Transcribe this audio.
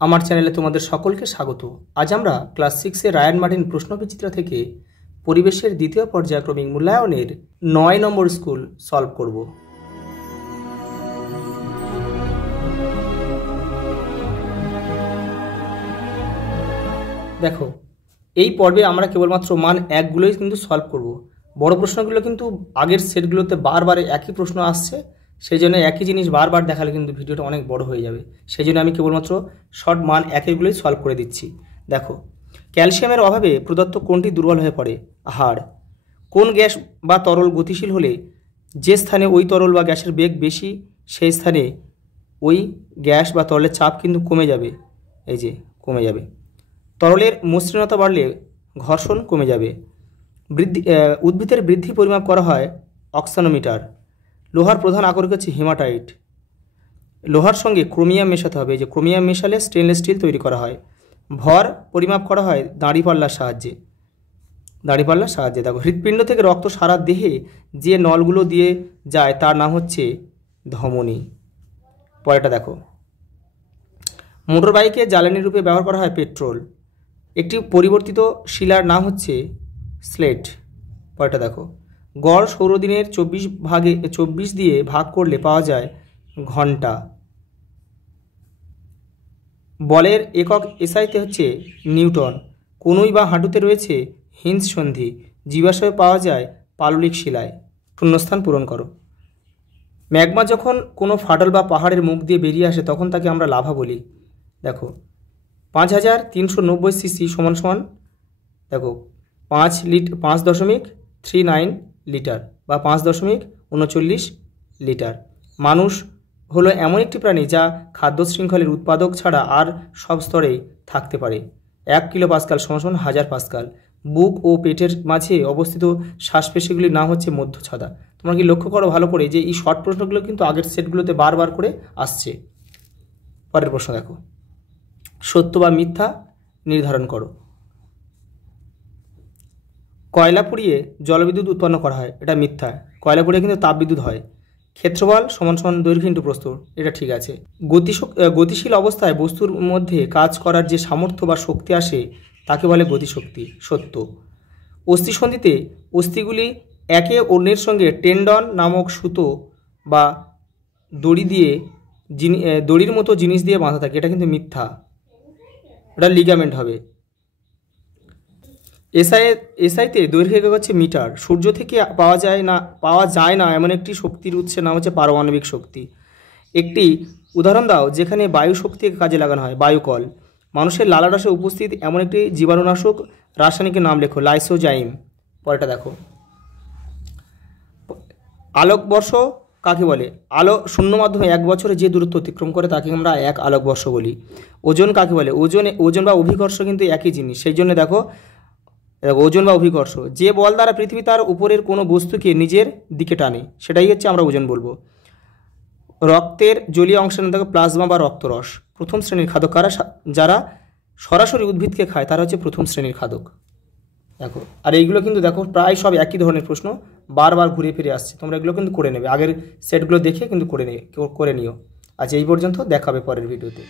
আমার চ্যানেলে তোমাদের সকলকে স্বাগত। আজ আমরা ক্লাস 6 রায়ান মার্টিন প্রশ্নবিচিত্রা থেকে পরিবেশের দ্বিতীয় পর্যায়ক্রমিক মূল্যায়নের 9 নম্বর স্কুল সলভ করব। দেখো, এই পর্বে আমরা কেবলমাত্র মান 1 গুলোই কিন্তু সলভ করব। বড় প্রশ্নগুলো কিন্তু আগের সেটগুলোতে বারবার একই প্রশ্ন আসছে, সেই জন্য একই জিনিস বারবার দেখালে কিন্তু ভিডিওটা অনেক বড় হয়ে যাবে। সেই জন্য আমি কেবলমাত্র শর্ট মান 1গুলোই সলভ করে দিচ্ছি। দেখো, ক্যালসিয়ামের অভাবে প্রদত্ত কোনটি দুর্বল হয়ে পড়ে? হাড়। কোন গ্যাস বা তরল গতিশীল হলে যে স্থানে ওই তরল বা গ্যাসের বেগ বেশি সেই স্থানে ওই গ্যাস বা তরলের চাপ কিন্তু কমে যাবে, এই যে কমে যাবে। তরলের মসৃণতা বাড়লে ঘর্ষণ কমে যাবে। উদ্ভিদের বৃদ্ধি পরিমাপ করা হয় অক্সানোমিটার। লোহার প্রধান আকরিক হচ্ছে হেমাটাইট। লোহার সঙ্গে ক্রোমিয়াম মেশাতে হবে, যে ক্রোমিয়াম মেশালে স্টেনলেস স্টিল তৈরি করা হয়। ভর পরিমাপ করা হয় দাঁড়িপাল্লার সাহায্যে। দেখো, হৃৎপিণ্ড থেকে রক্ত সারা দেহে যে নলগুলো দিয়ে যায় তার নাম হচ্ছে ধমনী। পরেরটা দেখো, মোটর বাইকে জ্বালানি রূপে ব্যবহার করা হয় পেট্রোল। একটি পরিবর্তিত শিলার নাম হচ্ছে স্লেট। পরেরটা দেখো, গড় সৌরদিনের 24 দিয়ে ভাগ করলে পাওয়া যায় ঘন্টা। বলের একক এসআইতে হচ্ছে নিউটন। কনুই বা হাঁটুতে রয়েছে হিঞ্জ সন্ধি। জীবাশ্মে পাওয়া যায় পাললিক শিলায়। শূন্যস্থান পূরণ করো। ম্যাগমা যখন কোনো ফাটল বা পাহাড়ের মুখ দিয়ে বেরিয়ে আসে তখন তাকে আমরা লাভা বলি। দেখো, 5390 সিসি সমান সমান দেখো 5.39 লিটার বা 5.39 লিটার। মানুষ হলো এমন একটি প্রাণী যা খাদ্য শৃঙ্খলের উৎপাদক ছাড়া আর সব স্তরেই থাকতে পারে। 1 কিলো পাস্কাল সমান সমান 1000 পাস্কাল। বুক ও পেটের মাঝে অবস্থিত শ্বাসপেশিগুলির নাম হচ্ছে মধ্যছাদা। তোমরা কি লক্ষ্য করো ভালো করে যে এই শর্ট প্রশ্নগুলো কিন্তু আগের সেটগুলোতে বারবার করে আসছে। পরের প্রশ্ন দেখো, সত্য বা মিথ্যা নির্ধারণ করো। কয়লা পুড়িয়ে জলবিদ্যুৎ উৎপন্ন করা হয়, এটা মিথ্যা। কয়লা পুড়িয়ে কিন্তু তাপবিদ্যুৎ হয়। ক্ষেত্রবল সমান সমান দৈর্ঘ্য ইন্টু প্রস্থ, এটা ঠিক আছে। গতিশীল অবস্থায় বস্তুর মধ্যে কাজ করার যে সামর্থ্য বা শক্তি আসে তাকে বলে গতিশক্তি, সত্য। অস্থিসন্ধিতে অস্থিগুলি একে অন্যের সঙ্গে টেন্ডন নামক সুতো বা দড়ির মতো জিনিস দিয়ে বাঁধা থাকে, এটা কিন্তু মিথ্যা। এটা লিগামেন্ট হবে। এসআইতে দৈর্ঘ্য একক হচ্ছে মিটার। সূর্য থেকে পাওয়া যায় না এমন একটি শক্তির উৎসের নাম হচ্ছে পারমাণবিক শক্তি। একটি উদাহরণ দাও যেখানে বায়ু শক্তিকে কাজে লাগানো হয়। বায়ুকল। মানুষের লালারসে উপস্থিত এমন একটি জীবাণুনাশক রাসায়নিকের নাম লেখো। লাইসোজাইম। পরেরটা দেখো, আলোকবর্ষ কাকে বলে? আলো শূন্য মাধ্যমে 1 বছরে যে দূরত্ব অতিক্রম করে তাকে আমরা 1 আলোকবর্ষ বলি। ওজন কাকে বলে? ওজন বা অভিকর্ষ কিন্তু একই জিনিস, সেই জন্য দেখো ওজন বা অভিকর্ষ। যে বল দ্বারা পৃথিবী তার উপরের কোনো বস্তুকে নিজের দিকে টানে সেটাই হচ্ছে আমরা ওজন বলবো। রক্তের জলীয় অংশের নাম দেখো প্লাজমা বা রক্তরস। প্রথম শ্রেণীর খাদক কারা? যারা সরাসরি উদ্ভিদকে খায় তারা হচ্ছে প্রথম শ্রেণীর খাদক। দেখো, আর এইগুলো কিন্তু দেখো প্রায় সব একই ধরনের প্রশ্ন বারবার ঘুরে ফিরে আসছে। তোমরা এগুলো কিন্তু করে নেবে, আগের সেটগুলো দেখে কিন্তু করে নিও। আজ এই পর্যন্ত, দেখা হবে পরের ভিডিওতে।